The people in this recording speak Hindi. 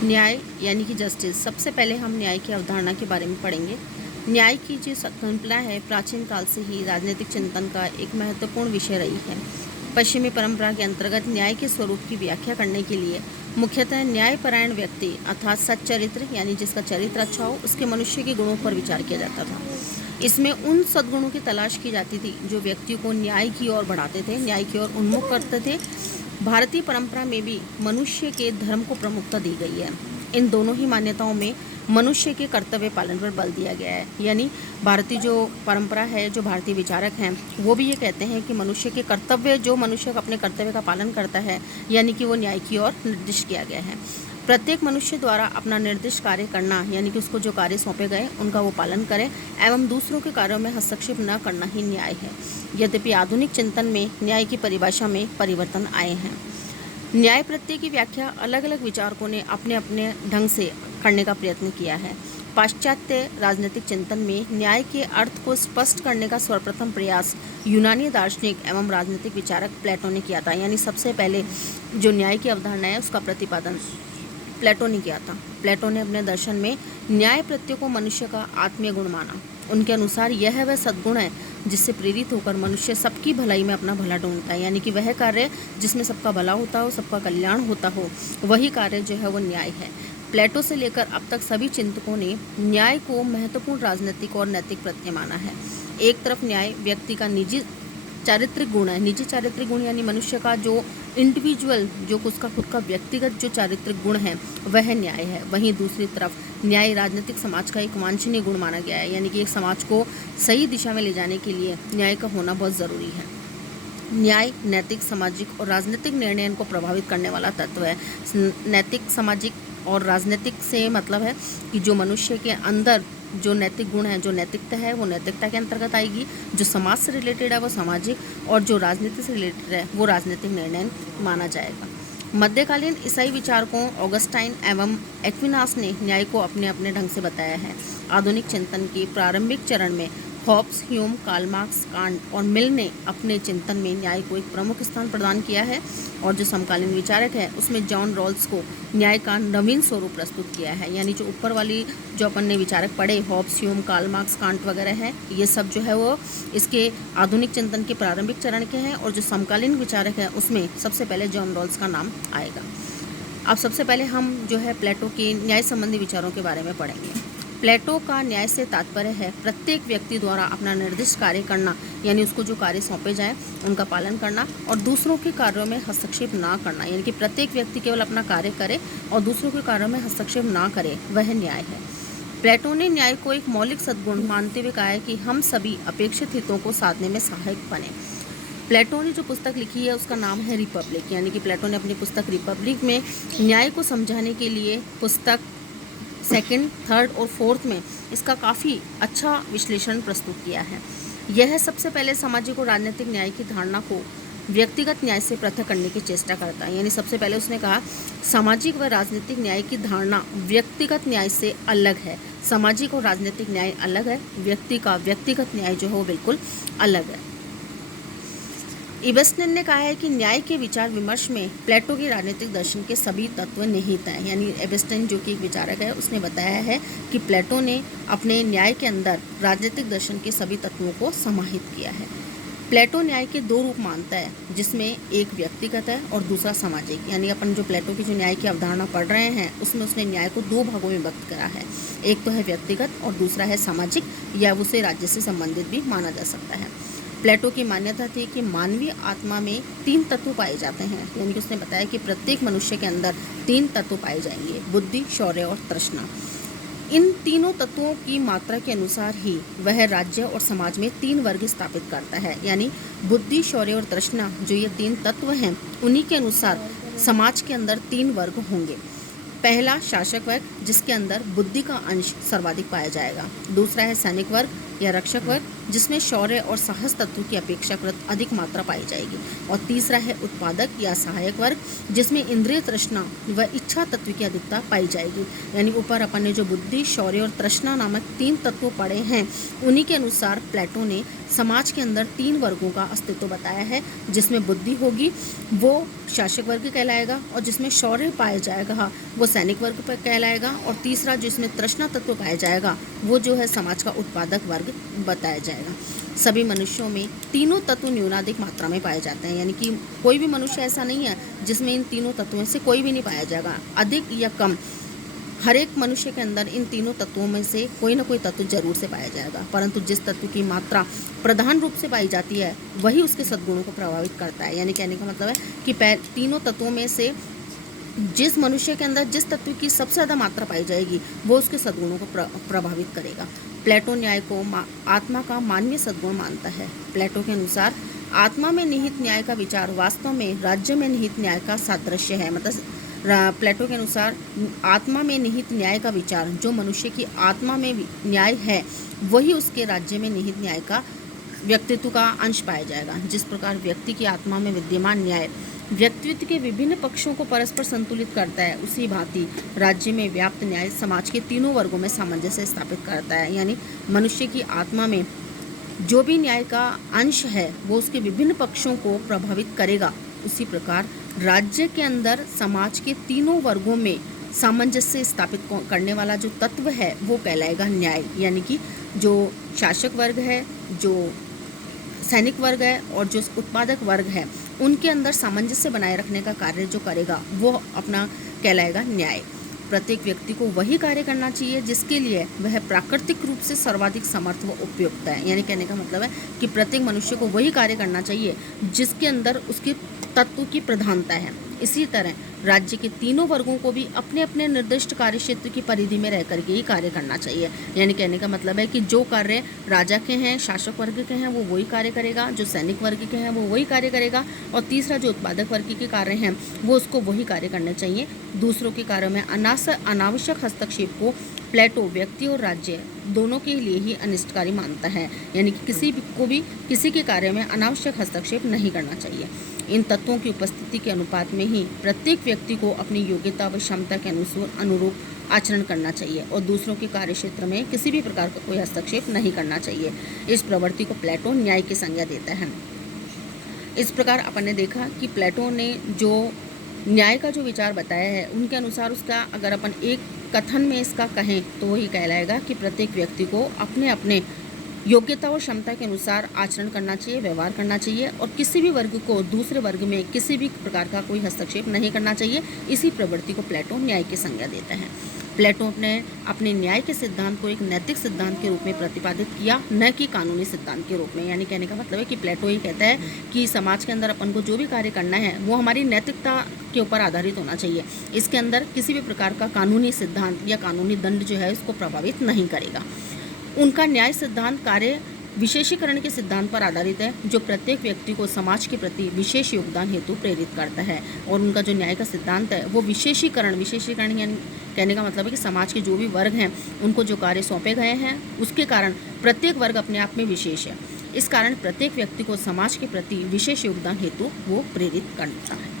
न्याय यानी कि जस्टिस। सबसे पहले हम न्याय की अवधारणा के बारे में पढ़ेंगे। न्याय की जो संकल्पना है प्राचीन काल से ही राजनीतिक चिंतन का एक महत्वपूर्ण विषय रही है। पश्चिमी परंपरा के अंतर्गत न्याय के स्वरूप की व्याख्या करने के लिए मुख्यतः न्यायपरायण व्यक्ति अर्थात सच्चरित्र यानी जिसका चरित्र अच्छा हो उसके मनुष्य के गुणों पर विचार किया जाता था। इसमें उन सद्गुणों की तलाश की जाती थी जो व्यक्ति को न्याय की ओर बढ़ाते थे, न्याय की ओर उन्मुख करते थे। भारतीय परंपरा में भी मनुष्य के धर्म को प्रमुखता दी गई है। इन दोनों ही मान्यताओं में मनुष्य के कर्तव्य पालन पर बल दिया गया है। यानी भारतीय जो परंपरा है, जो भारतीय विचारक हैं, वो भी ये कहते हैं कि मनुष्य के कर्तव्य, जो मनुष्य अपने कर्तव्य का पालन करता है, यानी कि वो न्याय की ओर निर्दिष्ट किया गया है। प्रत्येक मनुष्य द्वारा अपना निर्दिष्ट कार्य करना, यानी कि उसको जो कार्य सौंपे गए उनका वो पालन करें एवं दूसरों के कार्यों में हस्तक्षेप न करना ही न्याय है। यद्यपि आधुनिक चिंतन में न्याय की परिभाषा में परिवर्तन आए हैं। न्याय प्रत्यय की व्याख्या अलग अलग विचारकों ने अपने अपने ढंग से करने का प्रयत्न किया है। पाश्चात्य राजनीतिक चिंतन में न्याय के अर्थ को स्पष्ट करने का सर्वप्रथम प्रयास यूनानी दार्शनिक एवं राजनीतिक विचारक प्लेटो ने किया था। यानी सबसे पहले जो न्याय की अवधारणा है उसका प्रतिपादन प्लेटो ने किया था। प्लेटो ने अपने दर्शन में न्याय प्रत्यय को मनुष्य का आत्मीय गुण माना। उनके अनुसार यह वह सद्गुण है जिससे प्रेरित होकर मनुष्य सबकी भलाई में अपना भला ढूंढता है। यानी कि वह कार्य जिसमें सबका भला होता हो, सबका कल्याण होता हो, वही कार्य जो है वो न्याय है। प्लेटो से लेकर अब तक सभी चिंतकों ने न्याय को महत्वपूर्ण राजनीतिक और नैतिक प्रत्यय माना है। एक तरफ न्याय व्यक्ति का निजी चारित्रिक गुण है। निजी चारित्रिक गुण यानी मनुष्य का जो इंडिविजुअल, जो उसका खुद का व्यक्तिगत जो चारित्रिक गुण है वह न्याय है। वहीं दूसरी तरफ न्याय राजनीतिक समाज का एक वांछनीय गुण माना गया है। यानी कि एक समाज को सही दिशा में ले जाने के लिए न्याय का होना बहुत ज़रूरी है। न्याय नैतिक, सामाजिक और राजनीतिक निर्णयों को प्रभावित करने वाला तत्व है। नैतिक, सामाजिक और राजनीतिक से मतलब है कि जो मनुष्य के अंदर जो नैतिक गुण है, जो नैतिकता है, वो नैतिकता के अंतर्गत आएगी। जो समाज से रिलेटेड है वो सामाजिक, और जो राजनीति से रिलेटेड है वो राजनीतिक निर्णय माना जाएगा। मध्यकालीन ईसाई विचारकों ऑगस्टाइन एवं एक्विनास ने न्याय को अपने अपने ढंग से बताया है। आधुनिक चिंतन के प्रारंभिक चरण में Hobbes, Hume, Karl Marx, Kant और मिल ने अपने चिंतन में न्याय को एक प्रमुख स्थान प्रदान किया है। और जो समकालीन विचारक है उसमें जॉन रॉल्स को न्याय का नवीन स्वरूप प्रस्तुत किया है। यानी जो ऊपर वाली जो अपन ने विचारक पढ़े, Hobbes, Hume, Karl Marx, Kant वगैरह है, ये सब जो है वो इसके आधुनिक चिंतन के प्रारंभिक चरण के हैं। और जो समकालीन विचारक है उसमें सबसे पहले जॉन रॉल्स का नाम आएगा। अब सबसे पहले हम जो है प्लेटो के न्याय संबंधी विचारों के बारे में पढ़ेंगे। प्लेटो का न्याय से तात्पर्य है प्रत्येक व्यक्ति द्वारा अपना निर्दिष्ट कार्य करना, यानी उसको जो कार्य सौंपे जाएं उनका पालन करना और दूसरों के कार्यों में हस्तक्षेप ना करना। यानी कि प्रत्येक व्यक्ति केवल अपना कार्य करे और दूसरों के कार्यों में हस्तक्षेप ना करे, वह न्याय है। प्लेटो ने न्याय को एक मौलिक सद्गुण मानते हुए कहा है कि हम सभी अपेक्षित हितों को साधने में सहायक बने। प्लेटो ने जो पुस्तक लिखी है उसका नाम है रिपब्लिक। यानी कि प्लेटो ने अपनी पुस्तक रिपब्लिक में न्याय को समझाने के लिए पुस्तक सेकंड, थर्ड और फोर्थ में इसका काफ़ी अच्छा विश्लेषण प्रस्तुत किया है। यह सबसे पहले सामाजिक और राजनीतिक न्याय की धारणा को व्यक्तिगत न्याय से पृथक करने की चेष्टा करता है। यानी सबसे पहले उसने कहा सामाजिक व राजनीतिक न्याय की धारणा व्यक्तिगत न्याय से अलग है। सामाजिक और राजनीतिक न्याय अलग है, व्यक्ति का व्यक्तिगत न्याय जो है वो बिल्कुल अलग है। इबस्टन ने कहा है कि न्याय के विचार विमर्श में प्लेटो के राजनीतिक दर्शन के सभी तत्व निहित हैं। यानी इबस्टन जो कि एक विचारक है उसने बताया है कि प्लेटो ने अपने न्याय के अंदर राजनीतिक दर्शन के सभी तत्वों को समाहित किया है। प्लेटो न्याय के दो रूप मानता है, जिसमें एक व्यक्तिगत है और दूसरा सामाजिक। यानी अपन जो प्लेटो की जो न्याय की अवधारणा पढ़ रहे हैं उसमें उसने न्याय को दो भागों में व्यक्त करा है। एक तो है व्यक्तिगत और दूसरा है सामाजिक, या उसे राज्य से संबंधित भी माना जा सकता है। प्लेटो की मान्यता थी कि मानवीय आत्मा में तीन तत्व पाए जाते हैं। यानी कि उसने बताया कि प्रत्येक मनुष्य के अंदर तीन तत्व पाए जाएंगे, बुद्धि, शौर्य और तृष्णा। इन तीनों तत्वों की मात्रा के अनुसार ही वह राज्य और समाज में तीन वर्ग स्थापित करता है। यानी बुद्धि, शौर्य और तृष्णा जो ये तीन तत्व हैं, उन्हीं के अनुसार समाज के अंदर तीन वर्ग होंगे। पहला शासक वर्ग, जिसके अंदर बुद्धि का अंश सर्वाधिक पाया जाएगा। दूसरा है सैनिक वर्ग या रक्षक वर्ग, जिसमें शौर्य और साहस तत्व की अपेक्षाकृत अधिक मात्रा पाई जाएगी। और तीसरा है उत्पादक या सहायक वर्ग, जिसमें इंद्रिय तृष्णा व इच्छा तत्व की अधिकता पाई जाएगी। यानी ऊपर अपन ने जो बुद्धि, शौर्य और तृष्णा नामक 3 तत्व पढ़े हैं, उन्हीं के अनुसार प्लेटो ने समाज के अंदर 3 वर्गों का अस्तित्व बताया है। जिसमें बुद्धि होगी वो शासक वर्ग कहलाएगा, और जिसमें शौर्य पाया जाएगा वो सैनिक वर्ग पर कहलाएगा, और तीसरा जिसमें तृष्णा तत्व पाया जाएगा वो जो है समाज का उत्पादक वर्ग बताया जाएगा। सभी मनुष्यों में तीनों तत्व न्यूनाधिक मात्रा में पाए जाते हैं, यानी कि कोई भी मनुष्य ऐसा नहीं है जिसमें इन तीनों तत्वों से कोई भी नहीं पाया जाएगा, अधिक या कम हर एक मनुष्य के अंदर इन तीनों तत्वों में से कोई ना कोई तत्व जरूर से पाया जाएगा। परंतु जिस तत्व की मात्रा प्रधान रूप से पाई जाती है वही उसके सद्गुणों को प्रभावित करता है। यानी कहने का मतलब है कि तीनों तत्वों में से जिस मनुष्य के अंदर जिस तत्व की सबसे ज़्यादा मात्रा पाई जाएगी वो उसके सद्गुणों को प्रभावित करेगा। प्लेटो न्याय को आत्मा का मानवीय सद्गुण मानता है। प्लेटो के अनुसार आत्मा में निहित न्याय का विचार वास्तव में राज्य में निहित न्याय का सादृश्य है। मतलब प्लेटो के अनुसार आत्मा में निहित न्याय का विचार, जो मनुष्य की आत्मा में न्याय है वही उसके राज्य में निहित न्याय का व्यक्तित्व का अंश पाया जाएगा। जिस प्रकार व्यक्ति की आत्मा में विद्यमान न्याय व्यक्तित्व के विभिन्न पक्षों को परस्पर संतुलित करता है, उसी भांति राज्य में व्याप्त न्याय समाज के तीनों वर्गों में सामंजस्य स्थापित करता है। यानी मनुष्य की आत्मा में जो भी न्याय का अंश है वो उसके विभिन्न पक्षों को प्रभावित करेगा। उसी प्रकार राज्य के अंदर समाज के तीनों वर्गों में सामंजस्य स्थापित करने वाला जो तत्व है वो कहलाएगा न्याय। यानी कि जो शासक वर्ग है, जो सैनिक वर्ग है और जो उत्पादक वर्ग है, उनके अंदर सामंजस्य बनाए रखने का कार्य जो करेगा वो अपना कहलाएगा न्याय। प्रत्येक व्यक्ति को वही कार्य करना चाहिए जिसके लिए वह प्राकृतिक रूप से सर्वाधिक समर्थ व उपयुक्त है। यानी कहने का मतलब है कि प्रत्येक मनुष्य को वही कार्य करना चाहिए जिसके अंदर उसके तत्व की प्रधानता है। इसी तरह राज्य के तीनों वर्गों को भी अपने अपने निर्दिष्ट कार्य क्षेत्र की परिधि में रह करके ही कार्य करना चाहिए। यानी कहने का मतलब है कि जो कार्य राजा के हैं, शासक वर्ग के हैं, वो वही कार्य करेगा, जो सैनिक वर्ग के हैं वो वही कार्य करेगा, और तीसरा जो उत्पादक वर्ग के कार्य हैं वो उसको वही कार्य करने चाहिए। दूसरों के कार्यों में अनावश्यक हस्तक्षेप को प्लेटो व्यक्ति और राज्य दोनों के लिए ही अनिष्टकारी मानता है। यानी कि किसी के कार्य में अनावश्यक हस्तक्षेप नहीं करना चाहिए। इन तत्वों की उपस्थिति के अनुपात में ही प्रत्येक व्यक्ति को अपनी योग्यता व क्षमता के अनुरूप आचरण करना चाहिए, और दूसरों के कार्य क्षेत्र में किसी भी प्रकार का कोई हस्तक्षेप नहीं करना चाहिए। इस प्रवृत्ति को प्लेटो न्याय की संज्ञा देता है। इस प्रकार अपन ने देखा कि प्लेटो ने जो न्याय का जो विचार बताया है उनके अनुसार उसका अगर अपन एक कथन में इसका कहें तो वही कहलाएगा कि प्रत्येक व्यक्ति को अपने अपने योग्यता और क्षमता के अनुसार आचरण करना चाहिए, व्यवहार करना चाहिए, और किसी भी वर्ग को दूसरे वर्ग में किसी भी प्रकार का कोई हस्तक्षेप नहीं करना चाहिए। इसी प्रवृत्ति को प्लेटो न्याय की संज्ञा देता है। प्लेटो ने अपने न्याय के सिद्धांत को एक नैतिक सिद्धांत के रूप में प्रतिपादित किया, न कि कानूनी सिद्धांत के रूप में। यानी कहने का मतलब है कि प्लेटो ये कहता है कि समाज के अंदर अपन को जो भी कार्य करना है वो हमारी नैतिकता के ऊपर आधारित होना चाहिए। इसके अंदर किसी भी प्रकार का कानूनी सिद्धांत या कानूनी दंड जो है इसको प्रभावित नहीं करेगा। उनका न्याय सिद्धांत कार्य विशेषीकरण के सिद्धांत पर आधारित है, जो प्रत्येक व्यक्ति को समाज के प्रति विशेष योगदान हेतु प्रेरित करता है। और उनका जो न्याय का सिद्धांत है वो विशेषीकरण यानी कहने का मतलब है कि समाज के जो भी वर्ग हैं उनको जो कार्य सौंपे गए हैं उसके कारण प्रत्येक वर्ग अपने आप में विशेष है। इस कारण प्रत्येक व्यक्ति को समाज के प्रति विशेष योगदान हेतु वो प्रेरित करता है।